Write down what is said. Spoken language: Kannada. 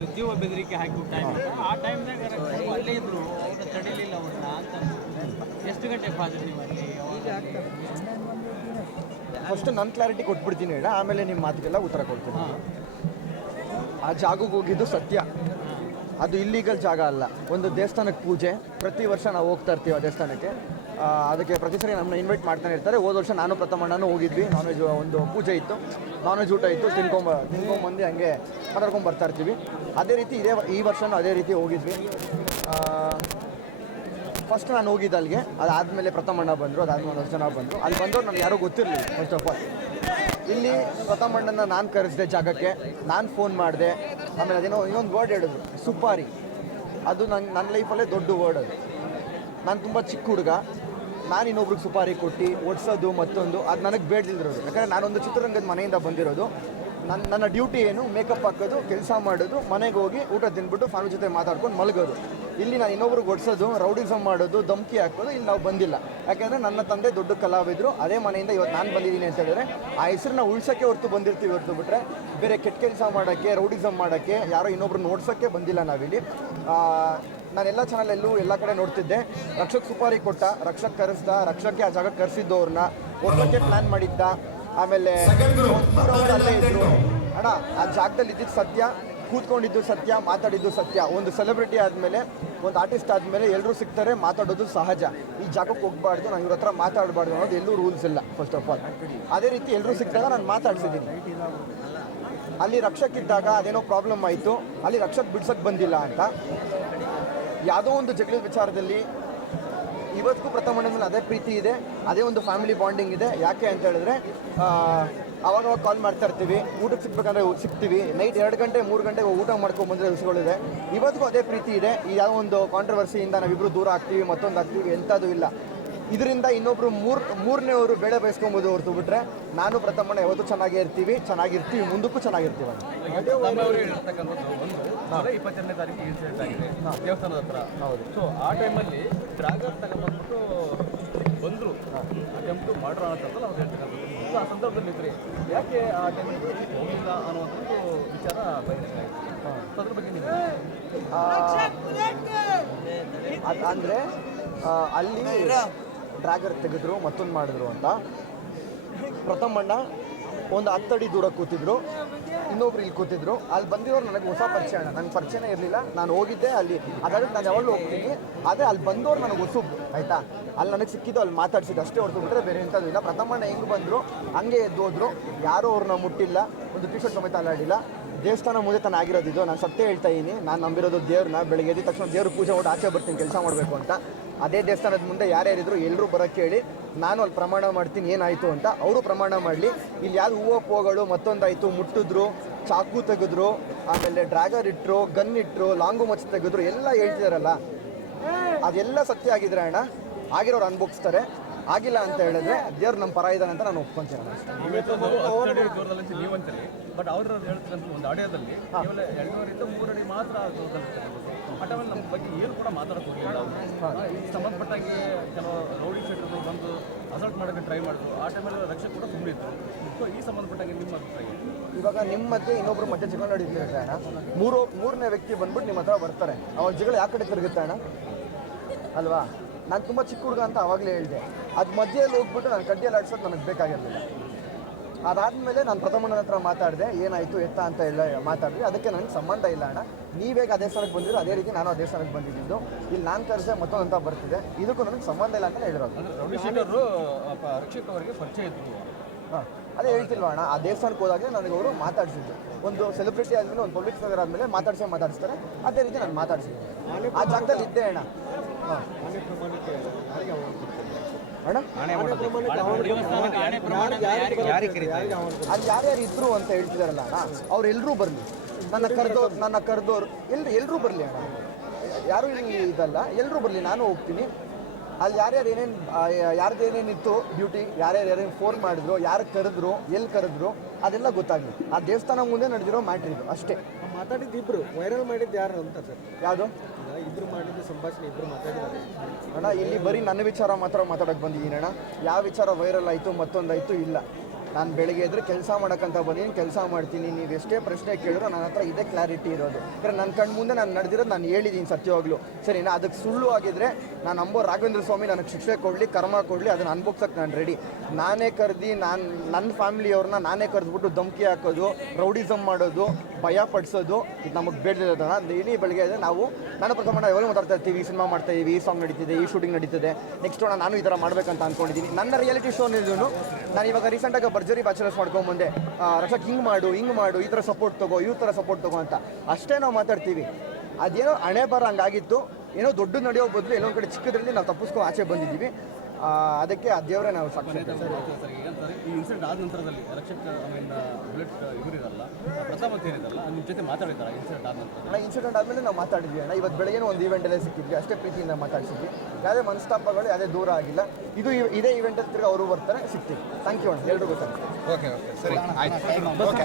ಜೀವ ಬೆದರಿಕೆ ಹಾಕಿ ಟೈಮ್ ಆ ಟೈಮ್ನಾಗ ಅಲ್ಲೇ ಇದ್ರು ಅವ್ರನ್ನ ತಡಿಲಿಲ್ಲ ಅವ್ರನ್ನ ಅಂತ ಎಷ್ಟು ಗಂಟೆ ಫಾದರ್ ನೀವು ಅಲ್ಲಿ ಫಸ್ಟ್ ನನ್ನ ಕ್ಲಾರಿಟಿ ಕೊಟ್ಬಿಡ್ತೀನಿ ಹೇಳ ಆಮೇಲೆ ನಿಮ್ಮ ಮಾತಿಗೆಲ್ಲ ಉತ್ತರ ಕೊಡ್ತೀನಿ. ಆ ಜಾಗಕ್ಕೆ ಹೋಗಿದ್ದು ಸತ್ಯ. ಅದು ಇಲ್ಲೀಗಲ್ ಜಾಗ ಅಲ್ಲ. ಒಂದು ದೇವಸ್ಥಾನಕ್ಕೆ ಪೂಜೆ. ಪ್ರತಿ ವರ್ಷ ನಾವು ಹೋಗ್ತಾ ಇರ್ತೀವಿ ಆ ದೇವಸ್ಥಾನಕ್ಕೆ. ಅದಕ್ಕೆ ಪ್ರತಿ ಸರಿ ನಮ್ಮನ್ನ ಇನ್ವೈಟ್ ಮಾಡ್ತಾನೆ ಇರ್ತಾರೆ. ಹೋದ ವರ್ಷ ನಾನು ಪ್ರಥಮಣ್ಣನೂ ಹೋಗಿದ್ವಿ. ನಾನ್ ವೆಜ್ ಒಂದು ಪೂಜೆ ಇತ್ತು. ನಾನ್ ವೆಜ್ ಊಟ ಇತ್ತು. ತಿನ್ಕೊಂಬ ತಿನ್ಕೊಂಬಂದು ಹಂಗೆ ಮಾತಾಡ್ಕೊಂಡು ಬರ್ತಾ ಇರ್ತೀವಿ. ಅದೇ ರೀತಿ ಇದೇ ಈ ವರ್ಷನೂ ಅದೇ ರೀತಿ ಹೋಗಿದ್ವಿ. ಫಸ್ಟ್ ನಾನು ಹೋಗಿದ್ದೆ ಅಲ್ಲಿಗೆ. ಅದಾದಮೇಲೆ ಪ್ರಥಮಣ್ಣ ಬಂದರು. ಅದಾದ್ಮೇಲೆ ಒಂದಷ್ಟು ಜನ ಬಂದರು. ಅಲ್ಲಿ ಬಂದವರು ನನಗೆ ಯಾರೂ ಗೊತ್ತಿರಲಿಲ್ಲ ಫಸ್ಟ್ ಆಫ್ ಆಲ್ ಇಲ್ಲಿ ಪ್ರಥಮಣ್ಣನ ನಾನು ಕರೆಸಿದೆ ಜಾಗಕ್ಕೆ, ನಾನು ಫೋನ್ ಮಾಡಿದೆ. ಆಮೇಲೆ ಅದೇನೋ ಇನ್ನೊಂದು ವರ್ಡ್ ಹೇಳಿದ್ರು, ಸುಪಾರಿ. ಅದು ನನ್ನ ನನ್ನ ಲೈಫಲ್ಲೇ ದೊಡ್ಡ ವರ್ಡ್ ಅದು. ನಾನು ತುಂಬ ಚಿಕ್ಕ ಹುಡುಗ. ನಾನು ಇನ್ನೊಬ್ರಿಗೆ ಸುಪಾರಿ ಕೊಟ್ಟು, ಒಡ್ಸೋದು ಮತ್ತೊಂದು, ಅದು ನನಗೆ ಬೇಡದಿರೋದು ಯಾಕಂದರೆ ನಾನೊಂದು ಚಿತ್ರರಂಗದ ಮನೆಯಿಂದ ಬಂದಿರೋದು. ನನ್ನ ನನ್ನ ಡ್ಯೂಟಿ ಏನು? ಮೇಕಪ್ ಹಾಕೋದು, ಕೆಲಸ ಮಾಡೋದು, ಮನೆಗೆ ಹೋಗಿ ಊಟ ತಿಂದ್ಬಿಟ್ಟು ಫ್ಯಾಮಿಲಿ ಜೊತೆ ಮಾತಾಡ್ಕೊಂಡು ಮಲಗೋದು. ಇಲ್ಲಿ ನಾನು ಇನ್ನೊಬ್ರಿಗೆ ಒಡಿಸೋದು ರೌಡಿಸಮ್ ಮಾಡೋದು, ಧಮಕಿ ಹಾಕೋದು, ಇಲ್ಲಿ ನಾವು ಬಂದಿಲ್ಲ. ಯಾಕೆಂದರೆ ನನ್ನ ತಂದೆ ದೊಡ್ಡ ಕಲಾವಿದರು. ಅದೇ ಮನೆಯಿಂದ ಇವತ್ತು ನಾನು ಬಂದಿದ್ದೀನಿ ಅಂತ ಹೇಳಿದ್ರೆ, ಆ ಹೆಸರನ್ನ ಉಳ್ಸೋಕ್ಕೆ ಹೊರತು ಬಂದಿರ್ತೀವಿ ಹೊರತು ಬಿಟ್ಟರೆ ಬೇರೆ ಕೆಟ್ಟ ಕೆಲಸ ಮಾಡೋಕ್ಕೆ ರೌಡಿಸಮ್ ಮಾಡೋಕ್ಕೆ ಯಾರೋ ಇನ್ನೊಬ್ರು ನೋಡ್ಸೋಕ್ಕೆ ಬಂದಿಲ್ಲ ನಾವಿಲ್ಲಿ. ನಾನೆಲ್ಲ ಚಾನಲಲ್ಲೂ ಎಲ್ಲ ಕಡೆ ನೋಡ್ತಿದ್ದೆ. ರಕ್ಷಕ್ ಸುಪಾರಿ ಕೊಟ್ಟ, ರಕ್ಷಕ್ ಕರೆಸ್ದ, ರಕ್ಷಕ್ಕೆ ಆ ಜಾಗಕ್ಕೆ ಕರೆಸಿದ್ದು ಅವ್ರನ್ನ ಒಬ್ಬಕ್ಕೆ ಪ್ಲ್ಯಾನ್ ಮಾಡಿದ್ದ. ಆಮೇಲೆ ಇದ್ರು. ಅಣ್ಣ ಆ ಜಾಗದಲ್ಲಿ ಇದ್ದಿದ್ದು ಸತ್ಯ ಕೂತ್ಕೊಂಡಿದ್ದು ಸತ್ಯ ಮಾತಾಡಿದ್ದು ಸತ್ಯ. ಒಂದು ಸೆಲೆಬ್ರಿಟಿ ಆದಮೇಲೆ ಒಂದು ಆರ್ಟಿಸ್ಟ್ ಆದಮೇಲೆ ಎಲ್ಲರೂ ಸಿಗ್ತಾರೆ ಮಾತಾಡೋದು ಸಹಜ. ಈ ಜಾಗಕ್ಕೆ ಹೋಗ್ಬಾರ್ದು ನಾನು ಇವ್ರ ಹತ್ರ ಮಾತಾಡಬಾರ್ದು ಅನ್ನೋದು ಎಲ್ಲೂ ರೂಲ್ಸ್ ಇಲ್ಲ ಫಸ್ಟ್ ಆಫ್ ಆಲ್ ಅದೇ ರೀತಿ ಎಲ್ಲರೂ ಸಿಕ್ಕಿದಾಗ ನಾನು ಮಾತಾಡ್ಸಿದ್ದೀನಿ. ಅಲ್ಲಿ ರಕ್ಷಕ್ ಇದ್ದಾಗ ಅದೇನೋ ಪ್ರಾಬ್ಲಮ್ ಆಯಿತು. ಅಲ್ಲಿ ರಕ್ಷಕ್ ಬಿಡ್ಸಕ್ಕೆ ಬಂದಿಲ್ಲ ಅಂತ. ಯಾವುದೋ ಒಂದು ಜಗಳದ ವಿಚಾರದಲ್ಲಿ ಇವತ್ತಿಗೂ ಪ್ರಥಮ ಮೇಲೆ ಅದೇ ಪ್ರೀತಿ ಇದೆ ಅದೇ ಒಂದು ಫ್ಯಾಮಿಲಿ ಬಾಂಡಿಂಗ್ ಇದೆ. ಯಾಕೆ ಅಂತ ಹೇಳಿದ್ರೆ ಆ, ಅವಾಗ ಅವಾಗ ಕಾಲ್ ಮಾಡ್ತಾ ಇರ್ತೀವಿ ಊಟಕ್ಕೆ ಸಿಗ್ಬೇಕಂದ್ರೆ ಸಿಗ್ತೀವಿ ನೈಟ್ ಎರಡು ಗಂಟೆ ಮೂರು ಗಂಟೆಗೆ ಊಟ ಮಾಡ್ಕೊಂಡು ಬಂದರೆ ದಿವಸಗಳಿದೆ ಇವತ್ತಿಗೂ ಅದೇ ಪ್ರೀತಿ ಇದೆ. ಈ ಯಾವ ಒಂದು ಕಾಂಟ್ರವರ್ಸಿಯಿಂದ ನಾವಿಬ್ಬರು ದೂರ ಆಗ್ತೀವಿ ಮತ್ತೊಂದು ಆಗ್ತೀವಿ ಎಂಥದ್ದು ಇಲ್ಲ. ಇದರಿಂದ ಇನ್ನೊಬ್ರು ಮೂರ್ ಮೂರನೇವರು ಬೇಳೆ ಬಯಸ್ಕೊಬೋದು ಹೊರತು ಬಿಟ್ರೆ ನಾನು ಪ್ರಥಮ ಯಾವತ್ತೂ ಚೆನ್ನಾಗೇ ಇರ್ತೀವಿ ಚೆನ್ನಾಗಿರ್ತೀವಿ ಮುಂದಕ್ಕೂ ಚೆನ್ನಾಗಿರ್ತೀವಿ ಅಂದ್ರೆ ಇಪ್ಪತ್ತೆರಡನೇ ತಾರೀಕು ಇನ್ಸಿಡೆಂಟ್ ಆಗಿದೆ ದೇವಸ್ಥಾನದ ಹತ್ರ. ಹೌದು. ಸೊ ಆ ಟೈಮಲ್ಲಿ ಡ್ರಾಗರ್ ತಗೊಂಡ್ಬಂದ್ಬಿಟ್ಟು ಬಂದರು. ಅಟೆಂಪ್ಟು ಮಾಡೋಣ ಅಂತಲ್ಲ ಅವ್ರು ಹೇಳ್ತಕ್ಕಂಥದ್ದು. ಸೊ ಆ ಸಂದರ್ಭದಲ್ಲಿ ಇದ್ರಿ. ಯಾಕೆ ಆ ಟೈಮಲ್ಲಿ ಹೋಗಿಲ್ಲ ಅನ್ನುವಂಥದ್ದು ವಿಚಾರ ಬಗ್ಗೆ ನೀವು ಅಂದರೆ ಅಲ್ಲಿ ಡ್ರ್ಯಾಗರ್ ತೆಗೆದ್ರು, ಮತ್ತೊಂದು ಮಾಡಿದ್ರು ಅಂತ. ಪ್ರಥಮಣ್ಣ ಒಂದು ಹತ್ತಡಿ ದೂರ ಕೂತಿದ್ರು, ಇನ್ನೊಬ್ರು ಇಲ್ಲಿ ಕೂತಿದ್ರು. ಅಲ್ಲಿ ಬಂದಿರೋರು ನನಗೆ ಹೊಸ ಪರಿಚಯ ನನಗೆ ಪರಿಚಯನೇ ಇರಲಿಲ್ಲ. ನಾನು ಹೋಗಿದ್ದೆ, ಅಲ್ಲಿ ಅದಾದ್ರೆ ನಾನು ಯಾವಾಗಲೂ ಹೋಗ್ತೀನಿ. ಆದರೆ ಅಲ್ಲಿ ಬಂದವ್ರು ನನಗೆ ಹೊಸಬ್ರು ಆಯಿತಾ? ಅಲ್ಲಿ ನನಗೆ ಸಿಕ್ಕಿದ್ದು, ಅಲ್ಲಿ ಮಾತಾಡ್ಸಿದ್ದು. ಅಷ್ಟೇ ಹೊರತು ಬಿಟ್ಟರೆ ಬೇರೆ ಎಂಥದ್ದು ಇಲ್ಲ. ಪ್ರಥಮಣ್ಣ ಹೆಂಗೆ ಬಂದರು, ಹಂಗೆ ಎದ್ದು ಹೋದ್ರು. ಯಾರೂ ಅವ್ರನ್ನ ಮುಟ್ಟಿಲ್ಲ. ಒಂದು ಟಿ ಶರ್ಟ್ ಸಮೇತ ಅಲ್ಲಾಡಿಲ್ಲ. ದೇವಸ್ಥಾನ ಮುಂದೆ ತಾನು ಆಗಿರೋದಿದ್ದು ನಾನು ಸತ್ಯ ಹೇಳ್ತಾ ಇದ್ದೀನಿ ನಾನು ನಂಬಿರೋದು ದೇವ್ರನ್ನ. ಬೆಳಗ್ಗೆ ಎದ್ದ ತಕ್ಷಣ ದೇವ್ರ ಪೂಜೆ ಮಾಡಿ ಆಚೆ ಬರ್ತೀನಿ ಕೆಲಸ ಮಾಡಬೇಕು ಅಂತ. ಅದೇ ದೇವಸ್ಥಾನದ ಮುಂದೆ ಯಾರ್ಯಾರಿದ್ರು ಎಲ್ಲರೂ ಬರೋಕ್ಕೆ ಹೇಳಿ ನಾನು ಅಲ್ಲಿ ಪ್ರಮಾಣ ಮಾಡ್ತೀನಿ ಏನಾಯಿತು ಅಂತ ಅವರು ಪ್ರಮಾಣ ಮಾಡಲಿ. ಇಲ್ಲಿ ಯಾವ್ದು ಹೂವು ಪೋಗಳು ಮತ್ತೊಂದಾಯಿತು ಮುಟ್ಟಿದ್ರು ಚಾಕು ತೆಗೆದ್ರು ಆಮೇಲೆ ಡ್ರ್ಯಾಗರ್ ಇಟ್ಟರು ಗನ್ ಇಟ್ಟರು ಲಾಂಗು ಮಚ್ಚ ತೆಗೆದ್ರು ಎಲ್ಲ ಹೇಳ್ತಿದಾರಲ್ಲ. ಅದೆಲ್ಲ ಸತ್ಯ ಆಗಿದ್ರೆ ಅಣ್ಣ ಆಗಿರೋರು ಅನ್ಭವಿಸ್ತಾರೆ ಆಗಿಲ್ಲ ಅಂತ ಹೇಳಿದ್ರೆ ದೇವ್ರು ನಮ್ಮ ಪರ ಇದ್ದಾನೆ ಅಂತ ನಾನು ಒಪ್ಕೊಂತೀನಿ. ಬಟ್ ಅವ್ರು ಹೇಳ್ತಕ್ಕಂಥ ಒಂದು ಆಡಿಯೋದಲ್ಲಿ ಕೇವಲ ಎರಡೂವರೆಯಿಂದ ಮೂರಡಿ ಮಾತ್ರ ದೂರದಲ್ಲಿ ಆ ಟೈಮಲ್ಲಿ ನಮ್ಮ ಬಗ್ಗೆ ಏನು ಕೂಡ ಮಾತಾಡಕ್ಕೆ ಹೋಗಿಲ್ಲ ಸಂಬಂಧಪಟ್ಟಾಗಿ ಕೆಲವು ರೌಡಿ ಶೆಟ್ಟರು ಬಂದು ಅಸಲ್ಟ್ ಮಾಡೋಕ್ಕೆ ಟ್ರೈ ಮಾಡಿದ್ರು. ಆ ಟೈಮಲ್ಲಿ ರಕ್ಷಕ್ ಕೂಡ ಇತ್ತು ಸೊ ಈ ಸಂಬಂಧಪಟ್ಟಾಗಿ ನಿಮ್ಮ ಅಭಿಪ್ರಾಯ? ಇವಾಗ ನಿಮ್ಮ ಮಧ್ಯೆ ಇನ್ನೊಬ್ರು ಮಧ್ಯೆ ಜಗಳ ನಡೀತಿರುತ್ತೆ ಅಣ್ಣ. ಮೂರು ಮೂರನೇ ವ್ಯಕ್ತಿ ಬಂದ್ಬಿಟ್ಟು ನಿಮ್ಮ ಹತ್ರ ಬರ್ತಾರೆ. ಅವಾಗ ಜಗಳ ಯಾಕಡೆ ತಿರುಗುತ್ತೆ ಅಣ್ಣ? ಅಲ್ವಾ? ನಾನು ತುಂಬ ಚಿಕ್ಕ ಹುಡುಗ ಅಂತ ಅವಾಗಲೇ ಹೇಳಿದೆ. ಅದು ಮಧ್ಯೆಯಲ್ಲಿ ಹೋಗ್ಬಿಟ್ಟು ನಾನು ಕಡ್ಡಿಯಲ್ಲಿ ಆಡ್ಸೋದು ನನಗೆ ಬೇಕಾಗಿರಲಿಲ್ಲ. ಅದಾದಮೇಲೆ ನಾನು ಪ್ರಥಮಣ್ಣನ ಹತ್ರ ಮಾತಾಡಿದೆ ಏನಾಯಿತು ಎತ್ತ ಅಂತ ಎಲ್ಲ ಮಾತಾಡಿದೆ. ಅದಕ್ಕೆ ನನಗೆ ಸಂಬಂಧ ಇಲ್ಲ ಅಣ್ಣ. ನೀವೇಗ ಅದೇ ದೇವಸ್ಥಾನಕ್ಕೆ ಬಂದಿದ್ರು ಅದೇ ರೀತಿ ನಾನು ಅದೇ ದೇವಸ್ಥಾನಕ್ಕೆ ಬಂದಿದ್ದು. ಇಲ್ಲಿ ನಾನು ಕರೆಸೆ ಮತ್ತೊಂದು ಅಂತ ಬರ್ತಿದೆ. ಇದಕ್ಕೂ ನನಗೆ ಸಂಬಂಧ ಇಲ್ಲ ಅಂತ ಹೇಳಿರೋದು. ರಕ್ಷಕ್ ಅವರಿಗೆ ಪರಿಚಯ ಹಾಂ ಅದೇ ಹೇಳ್ತಿಲ್ವ ಅಣ್ಣ ಆ ದೇವಸ್ಥಾನಕ್ಕೆ ಹೋದಾಗ ನನಗೆ ಅವರು ಮಾತಾಡಿಸಿದ್ದು ಒಂದು ಸೆಲೆಬ್ರಿಟಿ ಆದಮೇಲೆ ಒಂದು ಪಬ್ಲಿಕ್ ಫಿಗರ್ ಆದಮೇಲೆ ಮಾತಾಡಿಸೇ ಮಾತಾಡಿಸ್ತಾರೆ. ಅದೇ ರೀತಿ ನಾನು ಮಾತಾಡಿಸಿದ್ದೆ. ಆ ಜಾಗದಲ್ಲಿ ಇದ್ದೆ ಅಣ್ಣ. ಅಲ್ಲಿ ಯಾರ್ಯಾರು ಇದ್ರು ಅಂತ ಹೇಳ್ತಿದಾರಲ್ಲ ಅಣ್ಣ? ಅವ್ರು ಎಲ್ಲರೂ ಬರಲಿ. ನನ್ನ ಕರೆದೋರು ನನ್ನ ಕರೆದೋರು ಎಲ್ರು ಎಲ್ಲರೂ ಬರಲಿ ಅಣ್ಣ. ಯಾರು ಇಲ್ಲಿ ಇದಲ್ಲ ಎಲ್ಲರೂ ಬರಲಿ ನಾನು ಹೋಗ್ತೀನಿ. ಅಲ್ಲಿ ಯಾರ್ಯಾರು ಏನೇನು ಯಾರ್ದು ಏನೇನಿತ್ತು ಡ್ಯೂಟಿ ಯಾರ್ಯಾರು ಯಾರೇನು ಫೋನ್ ಮಾಡಿದ್ರು ಯಾರು ಕರೆದ್ರು ಎಲ್ಲಿ ಕರೆದ್ರು ಅದೆಲ್ಲ ಗೊತ್ತಾಗಲಿ. ಆ ದೇವಸ್ಥಾನ ಮುಂದೆ ನಡೆದಿರೋ ಮ್ಯಾಟ್ರ್ ಇದು ಅಷ್ಟೇ. ಮಾತಾಡಿದ್ದು ಇಬ್ರು. ವೈರಲ್ ಮಾಡಿದ್ದು ಯಾರು ಅಂತ ಸರ್? ಯಾವುದು? ಇಬ್ರು ಮಾಡಿದ್ದು ಸಂಭಾಷಣೆ, ಇಬ್ರು ಮಾತಾಡಿದ್ದಾರೆ. ಅಣ್ಣ, ಇಲ್ಲಿ ಬರೀ ನನ್ನ ವಿಚಾರ ಮಾತ್ರ ಮಾತಾಡೋಕೆ ಬಂದಿದ್ದೀನಿ ಅಣ್ಣ. ಯಾವ ವಿಚಾರ ವೈರಲ್ ಆಯಿತು, ಮತ್ತೊಂದಾಯಿತು ಇಲ್ಲ. ನಾನು ಬೆಳಗ್ಗೆ ಎದ್ರೆ ಕೆಲಸ ಮಾಡೋಕ್ಕಂತ ಬಂದೀನಿ ಕೆಲಸ ಮಾಡ್ತೀನಿ, ನೀವು ಎಷ್ಟೇ ಪ್ರಶ್ನೆ ಕೇಳಿದ್ರು ನನ್ನ ಹತ್ರ ಇದೇ ಕ್ಲಾರಿಟಿ ಇರೋದು. ಯಾಕಂದ್ರೆ ನನ್ನ ಕಣ್ಣು ಮುಂದೆ ನಾನು ನಡೆದಿರೋದು ನಾನು ಹೇಳಿದ್ದೀನಿ ಸತ್ಯವಾಗ್ಲೂ. ಸರಿನಾ? ಅದಕ್ಕೆ ಸುಳ್ಳು ಆಗಿದ್ರೆ ನಾನು ಅಂಬೋ ರಾಘವೇಂದ್ರ ಸ್ವಾಮಿ ನನಗೆ ಶಿಕ್ಷೆ ಕೊಡಲಿ, ಕರ್ಮ ಕೊಡಲಿ, ಅದನ್ನು ಅನ್ಭೋಗ್ಸಕ್ಕೆ ನಾನು ರೆಡಿ ನಾನೇ ಕರೆದು, ನಾನು ನನ್ನ ಫ್ಯಾಮಿಲಿಯವ್ರನ್ನ ನಾನೇ ಕರೆದ್ಬಿಟ್ಟು ಧಮಕಿ ಹಾಕೋದು ರೌಡಿಸಮ್ ಮಾಡೋದು, ಭಯ ಪಡಿಸೋದು, ಇದು ನಮಗೆ ಅಂದರೆ ಇಡೀ ಬೆಳಗ್ಗೆ ಇದೆ ನಾವು ನಾನು ಪ್ರಥಮ ಯಾವಾಗಲೂ ಮಾತಾಡ್ತಾ ಇರ್ತೀವಿ, ಈ ಸಿನಿಮಾ ಮಾಡ್ತಾ ಇದ್ದೀವಿ, ಈ ಸಾಂಗ್ ನಡೀತಿದೆ, ಈ ಶೂಟಿಂಗ್ ನಡೀತಿದೆ. ನೆಕ್ಸ್ಟ್ ನಾನು ಈ ಥರ ಮಾಡಬೇಕಂತ ಅನ್ಕೊಂಡಿದ್ದೀನಿ ನನ್ನ ರಿಯಾಲಿಟಿ ಶೋ ನಿಲ್ಲು ನಾನು ಇವಾಗ ರೀಸೆಂಟಾಗಿ ಭರ್ಜರಿ ಬ್ಯಾಚುಲರ್ಸ್ ಮಾಡ್ಕೊಂಬಂದೆ ರಕ್ಷಕ್ ಹಿಂಗೆ ಮಾಡು ಹಿಂಗೆ ಮಾಡು, ಈ ಥರ ಸಪೋರ್ಟ್ ತಗೋ ಈ ಥರ ಸಪೋರ್ಟ್ ತಗೋ ಅಂತ. ಅಷ್ಟೇ ನಾವು ಮಾತಾಡ್ತೀವಿ. ಅದೇನೋ ಹಣೆ ಬರ ಹಂಗಾಗಿತ್ತು. ಏನೋ ದೊಡ್ಡ ನಡೆಯೋ ಬದಲು ಎಲ್ಲೊಂದು ಕಡೆ ಚಿಕ್ಕದ್ರಲ್ಲಿ ನಾವು ತಪ್ಪಿಸ್ಕೊಂಡು ಆಚೆ ಬಂದಿದ್ದೀವಿ. ಅದಕ್ಕೆ ಆ ದೇವರೇ ನಾವು ಸಾಕ್ಷಿ ಈ ಇನ್ಸಿಡೆಂಟ್ ಆದ ನಂತರದಲ್ಲಿ ರಕ್ಷಕ್ ಮೀನ್ ಬುಲೆಟ್ ಇವರಿರಲ್ಲ. ಪ್ರತಾಪ್ ಅಂತ ಏನಿರಲ್ಲ ನಿಮ್ಮ ಜೊತೆ ಮಾತಾಡಿದ್ದಾರೆ ಇನ್ಸಿಡೆಂಟ್ ಆದ ನಂತರ? ಅಣ್ಣ ಇನ್ಸಿಡೆಂಟ್ ಆದಮೇಲೆ ನಾವು ಮಾತಾಡಿದ್ವಿ ಅಣ್ಣ. ಇವತ್ತು ಬೆಳಗ್ಗೆ ಒಂದು ಇವೆಂಟಲ್ಲೇ ಸಿಕ್ಕಿದ್ವಿ. ಅಷ್ಟೇ ಪ್ರೀತಿಯಿಂದ ಮಾತಾಡಿಸಿದ್ವಿ. ಯಾವುದೇ ಮನಸ್ತಾಪಗಳು ಯಾವುದೇ ದೂರ ಆಗಿಲ್ಲ. ಇದು ಇದೇ ಈವೆಂಟಲ್ಲಿ ತಿರ್ಗಿ ಅವರು ಬರ್ತಾರೆ ಸಿಗ್ತೀವಿ. ಥ್ಯಾಂಕ್ ಯು ಅಣ್ಣ. ಎಲ್ರಿಗೂ ಸರ್. ಓಕೆ ಓಕೆ ಸರಿ ಆಯ್ತು. ಓಕೆ